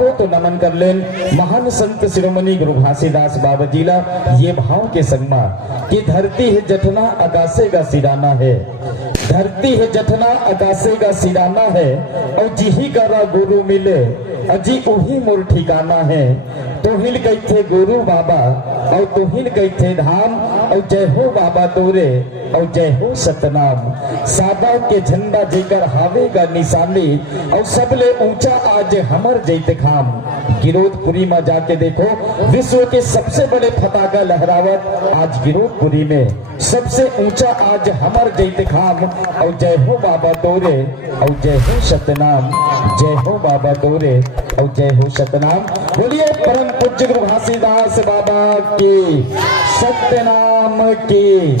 आवो तो नमन कर लेन महान संत शिरोमणि गुरु घासीदास बाबा जीला ये भाव के संगमा कि धरती है जठना आकाशे का सिराना है, धरती है जठना आकाशे का सिराना है, और जिही करा गुरु मिले अजी उही मोर ठिकाना है। तोहिल कहते गुरु बाबा और तोहिल कहते धाम, और जय हो बाबा तोरे और जय हो सतनाम। सादा के झंडा जेकर हावे का निशानी, और सबले ऊंचा आज हमर जैत खाम। गिरोधपुरी में जाके देखो, विश्व के सबसे बड़े पताका लहरावत आज गिरोधपुरी में सबसे ऊंचा आज हमर जैत खाम। और जय हो बाबा तोरे और जय हो सतनाम, जय हो बाबा तोरे और जय हो सतनाम। बोलिए परम पूज्य गुरु घासीदास बाबा की, सत्यनाम की।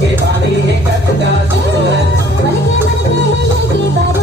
के बानी है कटका सुंदर, मन के ये बाबू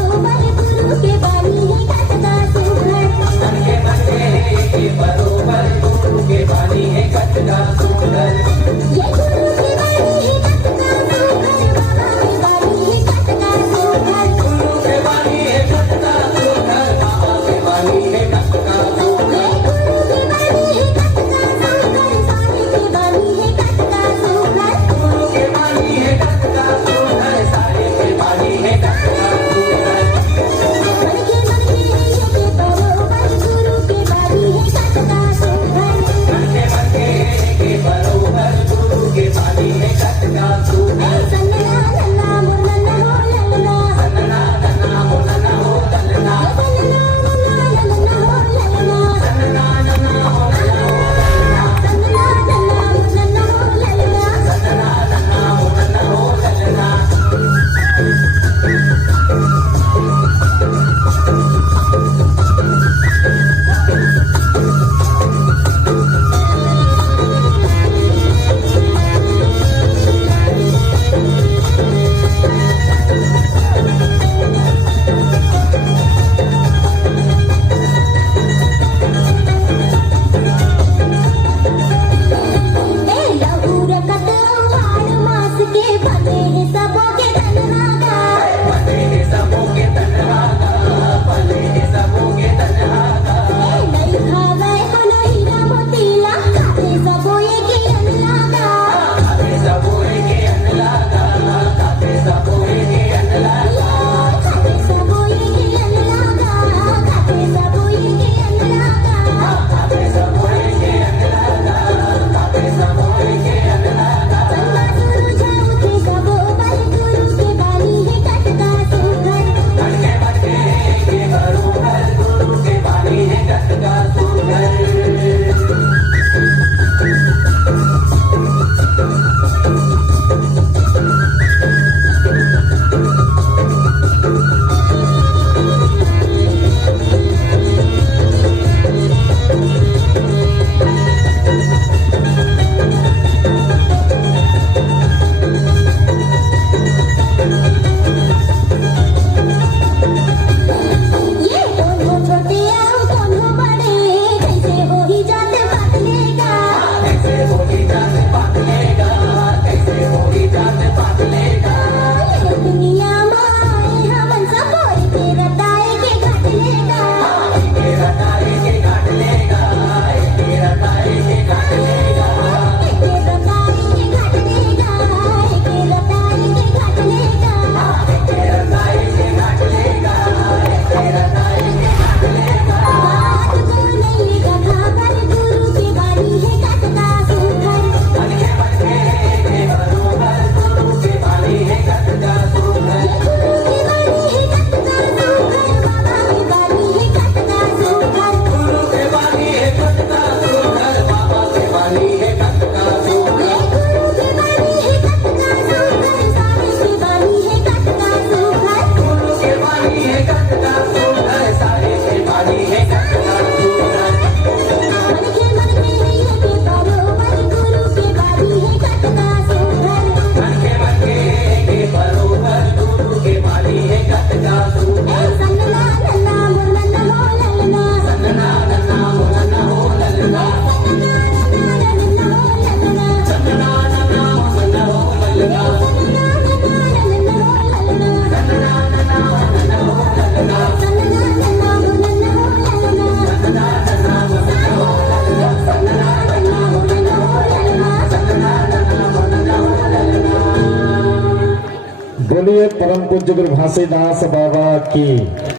पूज्य गुरु घासीदास बाबा की।